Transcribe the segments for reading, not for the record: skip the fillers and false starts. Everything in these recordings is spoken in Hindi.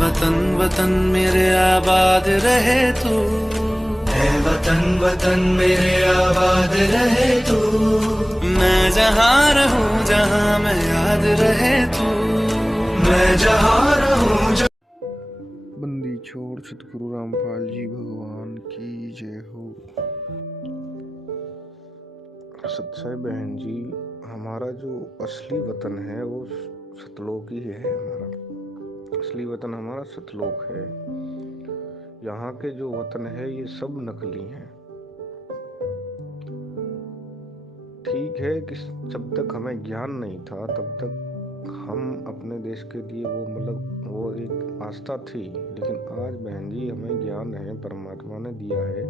वतन वतन मेरे आबाद रहे तू, है वतन वतन मेरे आबाद रहे तू। मैं जहाँ रहूं जहाँ मैं याद रहे तू, मैं जहाँ रहूं बंदी छोड़ सतगुरु रामपाल जी भगवान की जय हो। सच्चाई बहन जी, हमारा जो असली वतन है वो सतलोक ही है। हमारा असली वतन हमारा सतलोक है। यहाँ के जो वतन है ये सब नकली हैं। ठीक है कि जब तक हमें ज्ञान नहीं था तब तक हम अपने देश के लिए वो एक आस्था थी, लेकिन आज बहन जी हमें ज्ञान है, परमात्मा ने दिया है,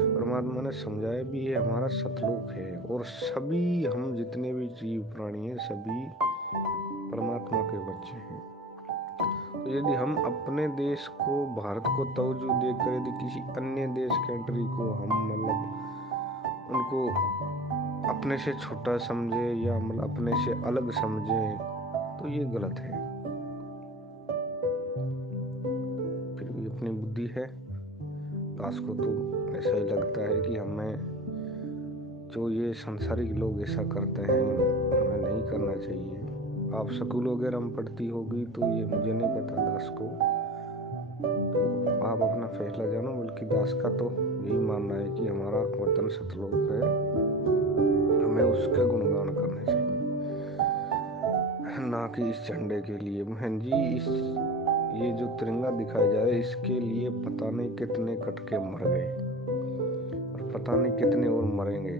परमात्मा ने समझाया भी है, हमारा सतलोक है। और सभी हम जितने भी जीव प्राणी हैं सभी परमात्मा के बच्चे हैं। तो यदि हम अपने देश को, भारत को तवज्जो देकर यदि किसी अन्य देश कंट्री को हम उनको अपने से छोटा समझे या अपने से अलग समझे तो ये गलत है। फिर भी अपनी बुद्धि है, दास को तो ऐसा ही लगता है कि हमें जो ये सांसारिक लोग ऐसा करते हैं हमें नहीं करना चाहिए। आप स्कूल वगैरह में पढ़ती होगी तो ये मुझे नहीं पता दास को, तो आप अपना फैसला जानो। बल्कि दास का तो यही मानना है कि हमारा वतन सतलोक है, हमें उसके गुणगान करने चाहिए, ना कि इस झंडे के लिए। बहन जी ये जो तिरंगा दिखाया जा रहा है इसके लिए पता नहीं कितने कटके मर गए और पता नहीं कितने और मरेंगे।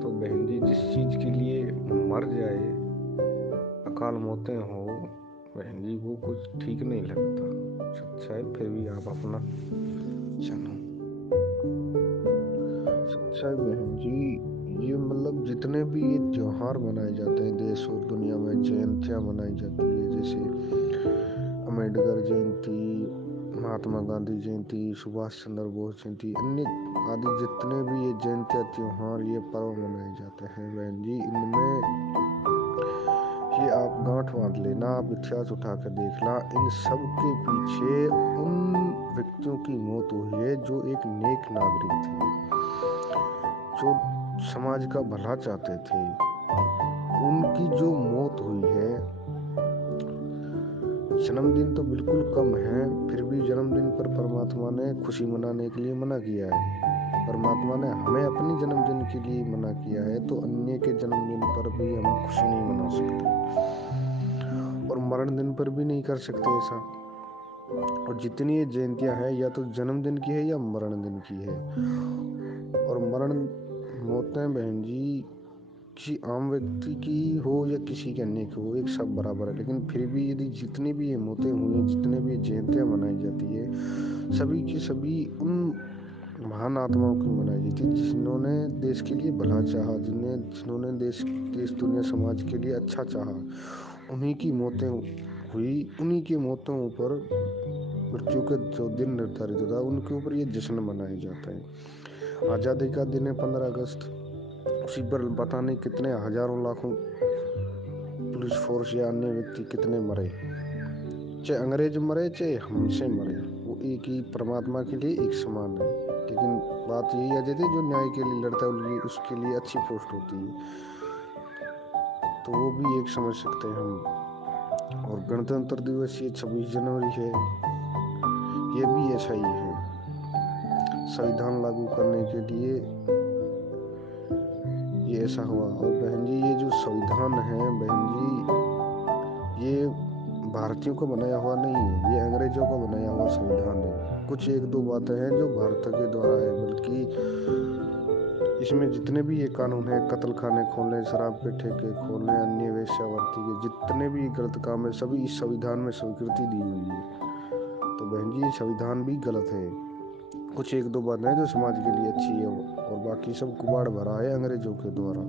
तो बहन जी जिस चीज के लिए मर जाए, अकाल मौतें हो, बहन जी वो कुछ ठीक नहीं लगता। सच्चाई फिर भी आप अपना जानो। सच्चाई बहन जी ये जितने भी ये त्योहार मनाए जाते हैं देश और दुनिया में, जयंतियाँ मनाई जाती है, जैसे अम्बेडकर जयंती, महात्मा गांधी जयंती, सुभाष चंद्र बोस जयंती, अन्य आदि जितने भी ये जयंतियाँ, त्योहार, ये पर्व मनाए जाते हैं बहन जी, इनमें ये आप गांठ बांध लेना, आप इतिहास उठा कर देखना, इन सब के पीछे उन व्यक्तियों की मौत हुई है जो एक नेक नागरिक थे, जो समाज का भला चाहते थे। उनकी जो मौत हुई है, जन्मदिन तो बिल्कुल कम है, फिर भी जन्मदिन पर परमात्मा ने खुशी मनाने के लिए मना किया है। परमात्मा ने हमें अपनी जन्मदिन के लिए मना किया है, तो अन्य के जन्मदिन पर भी हम खुशी नहीं मना सकते और मरण दिन पर भी नहीं कर सकते ऐसा। और जितनी ये जयंतियां हैं या तो जन्मदिन की है या मरण दिन की है, और मरण मौतें बहन जी किसी आम व्यक्ति की हो या किसी के अन्य की हो, एक सब बराबर है। लेकिन फिर भी यदि जितनी भी ये मौतें हुई हैं, जितने भी ये जयंतियाँ मनाई जाती है, सभी की सभी उन महान आत्माओं की मनाई जाती है जिन्होंने देश के लिए भला चाहा, जिन्होंने देश दुनिया समाज के लिए अच्छा चाहा। उन्हीं की मौतें हुई, उन्हीं की मौतों पर मृत्यु के जो दिन निर्धारित होता है उनके ऊपर ये जश्न मनाया जाता है। आज़ादी का दिन है 15 अगस्त, उसी पर पता नहीं कितने हजारों लाखों पुलिस फोर्स या अन्य व्यक्ति कितने मरे, चाहे अंग्रेज मरे चाहे हमसे मरे, वो एक ही परमात्मा के लिए एक समान है। लेकिन बात यही आ जाती है जो न्याय के लिए लड़ता है उसके लिए अच्छी पोस्ट होती है, तो वो भी एक समझ सकते हैं हम। और गणतंत्र दिवस ये 26 जनवरी है, ये भी ऐसा ही है। संविधान लागू करने के लिए ये ऐसा हुआ। और बहन जी ये जो संविधान है बहन जी, ये भारतीयों को बनाया हुआ नहीं है, ये अंग्रेजों का बनाया हुआ संविधान है। कुछ एक दो बातें हैं जो भारत के द्वारा है, बल्कि इसमें जितने भी ये कानून है, कत्ल खाने खोलने, शराब के ठेके खोलने, अन्य वेश्यावृत्ति के जितने भी गलत काम है सभी इस संविधान में स्वीकृति दी हुई है। तो बहन जी ये संविधान भी गलत है। कुछ एक दो बातें हैं जो समाज के लिए अच्छी है और बाकी सब कुबाड़ भरा है अंग्रेजों के द्वारा।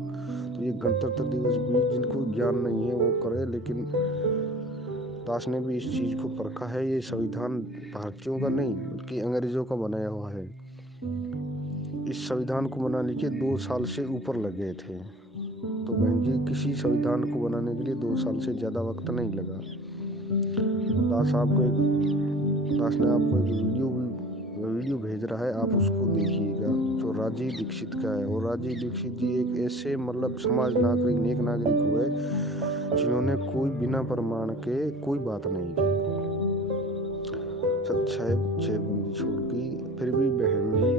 तो ये गणतंत्र दिवस भी जिनको ज्ञान नहीं है वो करे, लेकिन दास ने भी इस चीज को परखा है, ये संविधान भारतीयों का नहीं बल्कि अंग्रेजों का बनाया हुआ है। इस संविधान को बनाने के 2 साल से ऊपर लगे थे। तो बहन जी किसी संविधान को बनाने के लिए 2 साल से ज्यादा वक्त नहीं लगा। दास ने आपको एक वीडियो भेज रहा है, आप उसको देखिएगा, जो राजीव दीक्षित का है। और राजीव दीक्षित जी एक ऐसे मतलब समाज नागरिक, नेक नागरिक हुए जिन्होंने कोई बिना प्रमाण के कोई बात नहीं की। सच्चाई छह बंदी छोड़ की, फिर भी बहन जी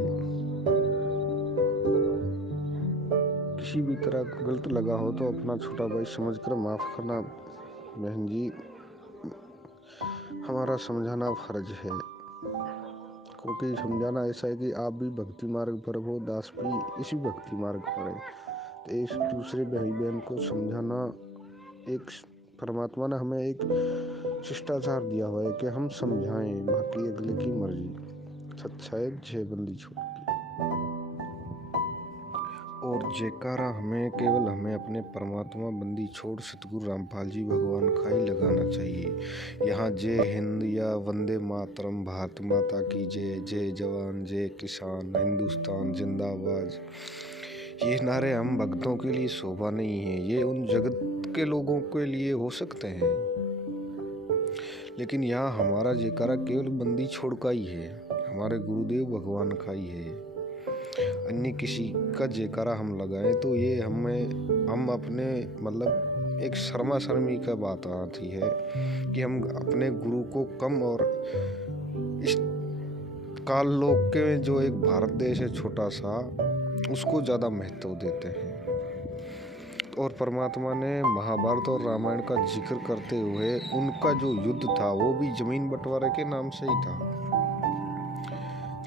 किसी भी तरह गलत लगा हो तो अपना छोटा भाई समझकर माफ करना बहन जी, हमारा समझाना फर्ज है। क्योंकि समझाना ऐसा है कि आप भी भक्ति मार्ग पर हो, दास भी इसी भक्ति मार्ग पर है, तो एक दूसरे भाई बहन को समझाना एक परमात्मा ने हमें एक शिष्टाचार दिया हुआ है कि हम समझाएं, बाकी अगले की मर्जी। सच्चाई छह बंदी छोड़ की। और जयकारा हमें अपने परमात्मा बंदी छोड़ सतगुरु रामपाल जी भगवान का ही लगाना चाहिए। यहाँ जय हिंद या वंदे मातरम, भारत माता की जय, जय जवान जय किसान, हिंदुस्तान जिंदाबाद, ये नारे हम भक्तों के लिए शोभा नहीं है, ये उन जगत के लोगों के लिए हो सकते हैं, लेकिन यहाँ हमारा जयकारा केवल बंदी छोड़ का ही है, हमारे गुरुदेव भगवान का ही है। अन्य किसी का जयकारा हम लगाएं तो ये हम अपने मतलब एक शर्मा शर्मी का बात आती है कि हम अपने गुरु को कम और इस काल लोक के जो एक भारत देश है छोटा सा, उसको ज़्यादा महत्व देते हैं। और परमात्मा ने महाभारत और रामायण का जिक्र करते हुए उनका जो युद्ध था वो भी जमीन बंटवारे के नाम से ही था।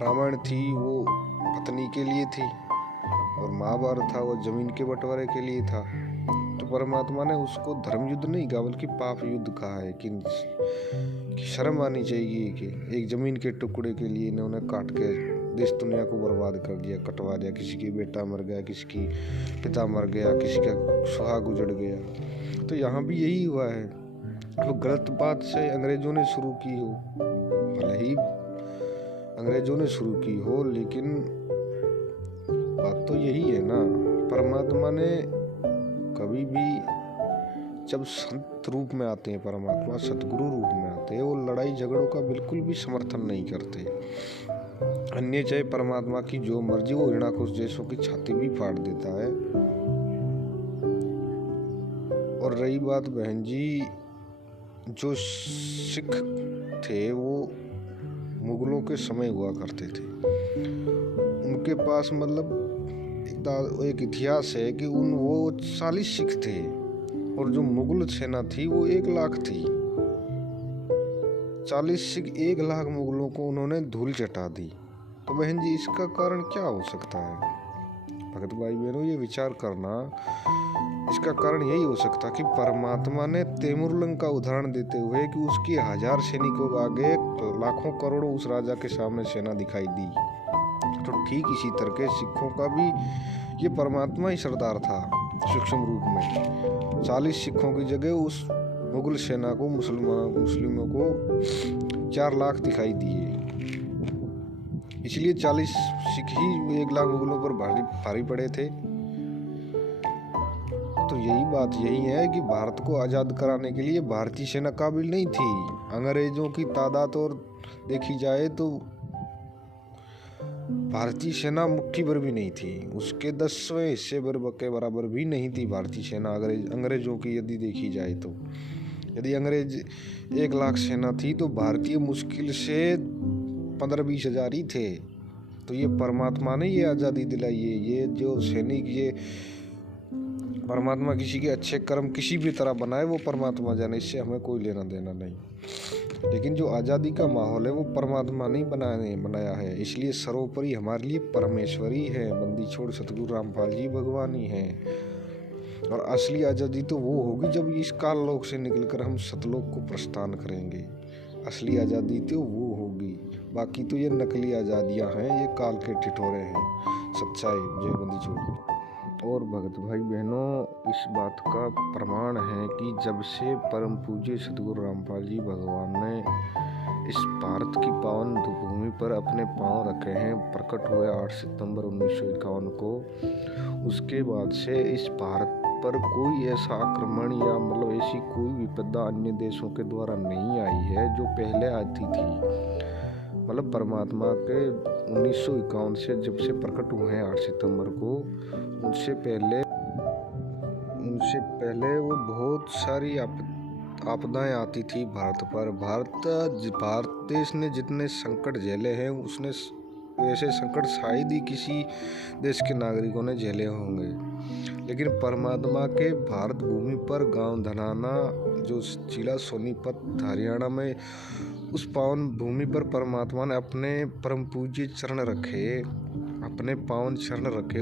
रामायण थी वो पत्नी के लिए थी और महाभारत था वो जमीन के बंटवारे के लिए था। तो परमात्मा ने उसको धर्म युद्ध नहीं कहा बल्कि पाप युद्ध कहा है कि शर्म आनी चाहिए कि एक जमीन के टुकड़े के लिए इन्होंने काट के देश दुनिया को बर्बाद कर दिया, कटवा दिया, किसी की बेटा मर गया, किसी की पिता मर गया, किसी का सुहाग उजड़ गया। तो यहाँ भी यही हुआ है। तो गलत बात से अंग्रेजों ने शुरू की हो, भले ही अंग्रेजों ने शुरू की हो, लेकिन बात तो यही है ना, परमात्मा ने कभी भी जब संत रूप में आते हैं, परमात्मा सतगुरु रूप में आते हैं, वो लड़ाई झगड़ों का बिल्कुल भी समर्थन नहीं करते। अन्य चाहे परमात्मा की जो मर्जी, वो हिरणाकुश जैसों की छाती भी फाड़ देता है। और रही बात बहन जी, जो सिख थे वो मुगलों के समय हुआ करते थे, उनके पास मतलब एक इतिहास है कि वो 40 सिख थे और जो मुगल सेना थी वो 1 लाख थी। 40 सिख 1 लाख मुगलों को उन्होंने धूल चटा दी। तो बहन जी इसका कारण क्या हो सकता है? भगत भाई बहनों, ये विचार करना, इसका कारण यही हो सकता कि परमात्मा ने तैमूरलंग का उदाहरण देते हुए कि उसकी 1000 सैनिकों के आगे लाखों करोड़ों उस राजा के सामने सेना दिखाई दी। तो ठीक इसी तरह के सिखों का भी ये परमात्मा ही सरदार था सूक्ष्म रूप में। 40 सिखों की जगह उस मुगल सेना को मुस्लिमों को 4 लाख दिखाई दिए, इसलिए 40 सिख ही 1 लाख मुगलों पर भारी पड़े थे। तो यही बात यही है कि भारत को आज़ाद कराने के लिए भारतीय सेना काबिल नहीं थी। अंग्रेजों की तादाद और देखी जाए तो भारतीय सेना मुट्ठी भर भी नहीं थी, उसके 10वें हिस्से के बराबर भी नहीं थी भारतीय सेना अंग्रेजों की यदि देखी जाए तो। यदि अंग्रेज 1 लाख सेना थी तो भारतीय मुश्किल से 15-20 हज़ार ही थे। तो ये परमात्मा ने ये आज़ादी दिलाई है। ये जो सैनिक, ये परमात्मा किसी के अच्छे कर्म किसी भी तरह बनाए वो परमात्मा जाने, इससे हमें कोई लेना देना नहीं। लेकिन जो आज़ादी का माहौल है वो परमात्मा नहीं बनाया है, इसलिए सर्वोपरि हमारे लिए परमेश्वरी है, बंदी छोड़ सतगुरु रामपाल जी भगवान ही हैं। और असली आज़ादी तो वो होगी जब इस काल लोक से निकलकर हम सतलोक को प्रस्थान करेंगे। असली आज़ादी तो वो होगी, बाकी तो ये नकली आज़ादियाँ हैं, ये काल के ठिठोरे हैं। सच्चाई जय बंदी छोड़। और भगत भाई बहनों, इस बात का प्रमाण है कि जब से परम पूज्य सतगुरु रामपाल जी भगवान ने इस भारत की पावन भूमि पर अपने पांव रखे हैं, प्रकट हुए 8 सितंबर 1951 को, उसके बाद से इस भारत पर कोई ऐसा आक्रमण या मतलब ऐसी कोई विपदा अन्य देशों के द्वारा नहीं आई है जो पहले आती थी। मतलब परमात्मा के 1951 से जब से प्रकट हुए हैं 8 सितंबर को, उनसे पहले वो बहुत सारी आपदाएं आती थी भारत पर। भारत देश ने जितने संकट झेले हैं उसने ऐसे संकट शायद ही किसी देश के नागरिकों ने झेले होंगे। लेकिन परमात्मा के भारत भूमि पर गांव धनाना जो जिला सोनीपत हरियाणा में, उस पावन भूमि पर परमात्मा ने अपने परम पूज्य चरण रखे, अपने पावन चरण रखे।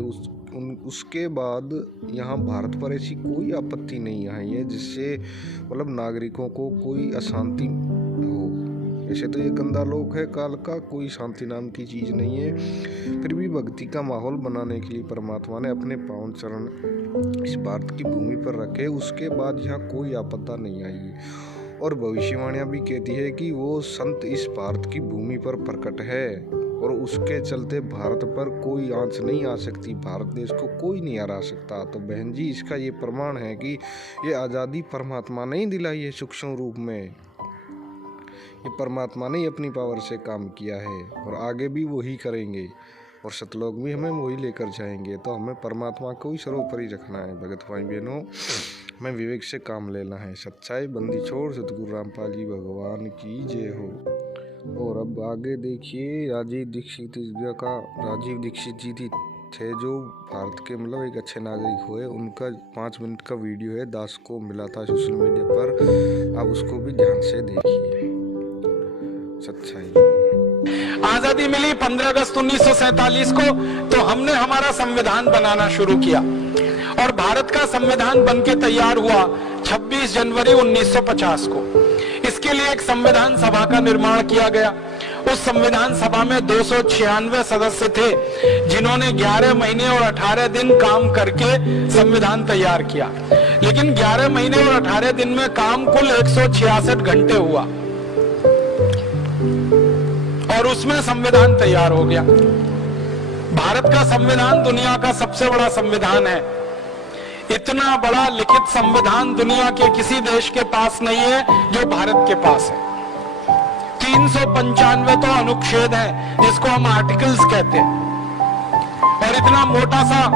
उसके बाद यहाँ भारत पर ऐसी कोई आपत्ति नहीं आई है जिससे मतलब नागरिकों को कोई अशांति हो। ऐसे तो ये गंदा लोक है काल का, कोई शांति नाम की चीज़ नहीं है। फिर भी भक्ति का माहौल बनाने के लिए परमात्मा ने अपने पावन चरण इस भारत की भूमि पर रखे। उसके बाद यहाँ कोई आपदा नहीं आई और भविष्यवाणियाँ भी कहती है कि वो संत इस भारत की भूमि पर प्रकट है और उसके चलते भारत पर कोई आंच नहीं आ सकती, भारत देश को कोई नहीं हरा सकता। तो बहन जी, इसका ये प्रमाण है कि ये आज़ादी परमात्मा नहीं दिलाई है सूक्ष्म रूप में, ये परमात्मा ने अपनी पावर से काम किया है और आगे भी वही करेंगे और सतलोक भी हमें वही लेकर जाएंगे। तो हमें परमात्मा को ही सर्वोपरि रखना है भगत भाई बहनों, हमें विवेक से काम लेना है। सच्चाई बंदी छोड़ सतगुरु रामपाल जी भगवान की जय हो। और अब आगे देखिए, राजीव दीक्षित जी थे जो भारत के मतलब एक अच्छे नागरिक हुए, उनका 5 मिनट का वीडियो है, दास को मिला था सोशल मीडिया पर, आप उसको भी ध्यान से देखिए। सच्चाई आजादी मिली 15 अगस्त 1947 को, तो हमने हमारा संविधान बनाना शुरू किया और भारत का संविधान बनके तैयार हुआ 26 जनवरी 1950 को। इसके लिए एक संविधान सभा का निर्माण किया गया। उस संविधान सभा में 296 सदस्य थे जिन्होंने 11 महीने और 18 दिन काम करके संविधान तैयार किया। लेकिन 11 महीने और 18 दिन में काम कुल 166 घंटे हुआ और उसमें संविधान तैयार हो गया। भारत का संविधान दुनिया का सबसे बड़ा संविधान है। इतना बड़ा लिखित संविधान दुनिया के किसी देश के पास नहीं है जो भारत के पास है। 395 तो अनुच्छेद है जिसको हम आर्टिकल्स कहते हैं और इतना मोटा सा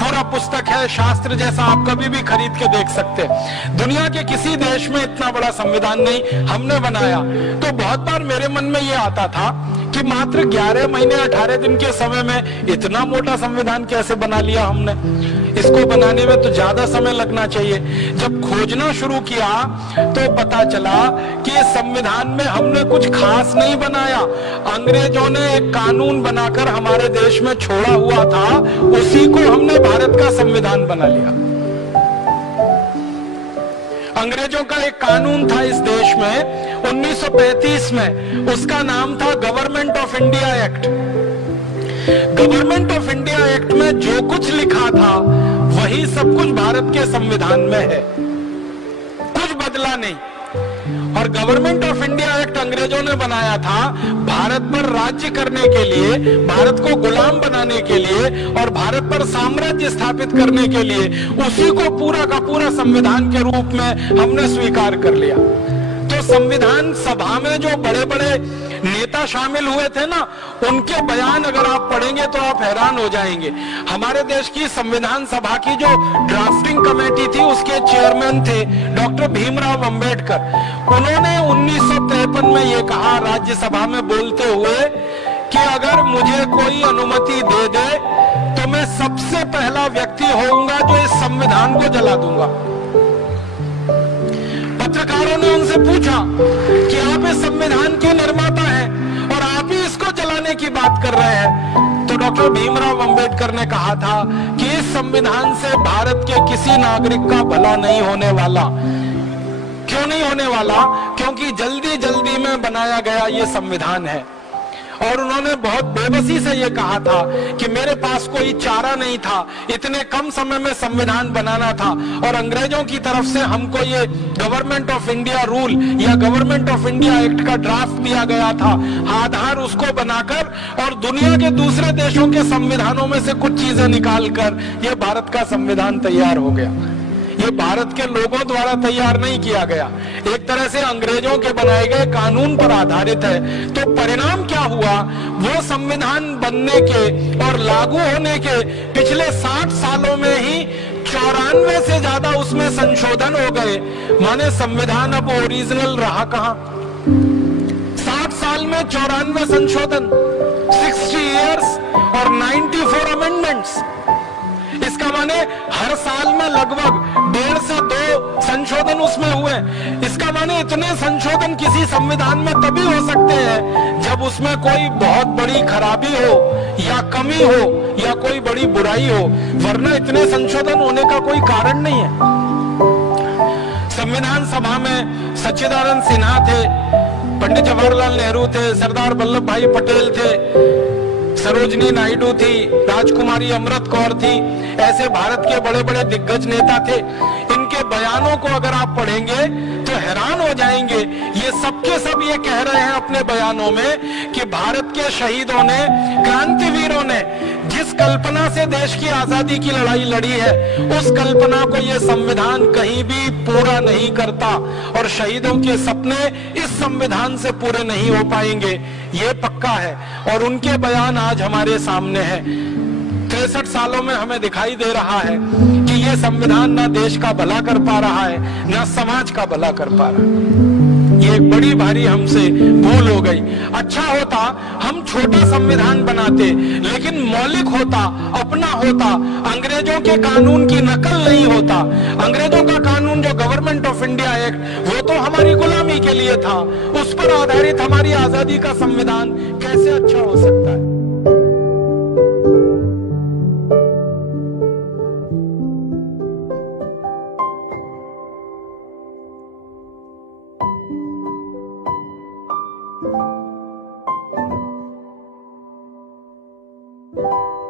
पूरा पुस्तक है, शास्त्र जैसा, आप कभी भी खरीद के देख सकते हैं। दुनिया के किसी देश में इतना बड़ा संविधान नहीं हमने बनाया। तो बहुत बार मेरे मन में ये आता था कि मात्र 11 महीने 18 दिन के समय में इतना मोटा संविधान कैसे बना लिया हमने। इसको बनाने में तो ज्यादा समय लगना चाहिए। जब खोजना शुरू किया तो पता चला कि इस संविधान में हमने कुछ खास नहीं बनाया। अंग्रेजों ने एक कानून बनाकर हमारे देश में छोड़ा हुआ था, उसी को हमने भारत का संविधान बना लिया। अंग्रेजों का एक कानून था इस देश में 1935 में, उसका नाम था government of India act. Government of India act में जो कुछ लिखा था वही सब कुछ भारत के संविधान में है, कुछ बदला नहीं। और गवर्नमेंट ऑफ इंडिया एक्ट अंग्रेजों ने बनाया था भारत पर राज्य करने के लिए, भारत को गुलाम बनाने के लिए और भारत पर साम्राज्य स्थापित करने के लिए। उसी को पूरा का पूरा संविधान के रूप में हमने स्वीकार कर लिया। तो संविधान सभा में जो बड़े बड़े नेता शामिल हुए थे ना, उनके बयान अगर आप पढ़ेंगे तो आप हैरान हो जाएंगे। हमारे देश की संविधान सभा की जो ड्राफ्टिंग कमेटी थी उसके चेयरमैन थे डॉक्टर भीमराव अंबेडकर। उन्होंने 1953 में ये कहा राज्यसभा में बोलते हुए कि अगर मुझे कोई अनुमति दे दे तो मैं सबसे पहला व्यक्ति होऊंगा जो इस संविधान को जला दूंगा। पत्रकारों ने उनसे पूछा कि आप इस संविधान के निर्माता हैं और आप ही इसको जलाने की बात कर रहे हैं। तो डॉक्टर भीमराव अंबेडकर ने कहा था कि इस संविधान से भारत के किसी नागरिक का भला नहीं होने वाला। क्यों नहीं होने वाला? क्योंकि जल्दी जल्दी में बनाया गया ये संविधान है। और उन्होंने बहुत बेबसी से ये कहा था कि मेरे पास कोई चारा नहीं था, इतने कम समय में संविधान बनाना था और अंग्रेजों की तरफ से हमको ये गवर्नमेंट ऑफ इंडिया रूल या गवर्नमेंट ऑफ इंडिया एक्ट का ड्राफ्ट दिया गया था। आधार उसको बनाकर और दुनिया के दूसरे देशों के संविधानों में से कुछ चीजें निकालकर ये भारत का संविधान तैयार हो गया। ये भारत के लोगों द्वारा तैयार नहीं किया गया, एक तरह से अंग्रेजों के बनाए गए कानून पर आधारित है। तो परिणाम क्या हुआ, वो संविधान बनने के और लागू होने के पिछले 60 सालों में ही 94 से ज्यादा उसमें संशोधन हो गए। माने संविधान अब ओरिजिनल रहा कहां? 60 साल में 94 संशोधन, 60 इयर्स और 94 अमेंडमेंट्स। इसका माने हर साल में लगभग 1.5 से 2 संशोधन उसमें हुए। इसका माने इतने संशोधन किसी संविधान में तभी हो सकते हैं जब उसमें कोई बहुत बड़ी खराबी हो या कमी हो या कोई बड़ी बुराई हो, वरना इतने संशोधन होने का कोई कारण नहीं है। संविधान सभा में सच्चिदानंद सिन्हा थे, पंडित जवाहरलाल नेहरू थे, सरदार वल्लभ भाई पटेल थे, सरोजनी नायडू थी, राजकुमारी अमृत कौर थी, ऐसे भारत के बड़े बड़े दिग्गज नेता थे। इनके बयानों को अगर आप पढ़ेंगे तो हैरान हो जाएंगे। ये सबके सब ये कह रहे हैं अपने बयानों में कि भारत के शहीदों ने, क्रांतिवीरों ने जिस कल्पना से देश की आजादी की लड़ाई लड़ी है, उस कल्पना को ये संविधान कहीं भी पूरा नहीं करता और शहीदों के सपने इस संविधान से पूरे नहीं हो पाएंगे, ये पक्का है। और उनके बयान आज हमारे सामने है। 63 सालों में हमें दिखाई दे रहा है कि ये संविधान ना देश का भला कर पा रहा है, ना समाज का भला कर पा रहा है। ये एक बड़ी भारी हमसे भूल हो गई। अच्छा होता हम छोटा संविधान बनाते, लेकिन मौलिक होता, अपना होता, अंग्रेजों के कानून की नकल नहीं होता। अंग्रेजों का कानून जो गवर्नमेंट ऑफ इंडिया एक्ट, वो तो हमारी गुलामी के लिए था, उस पर आधारित हमारी आजादी का संविधान कैसे अच्छा हो सकता है? है।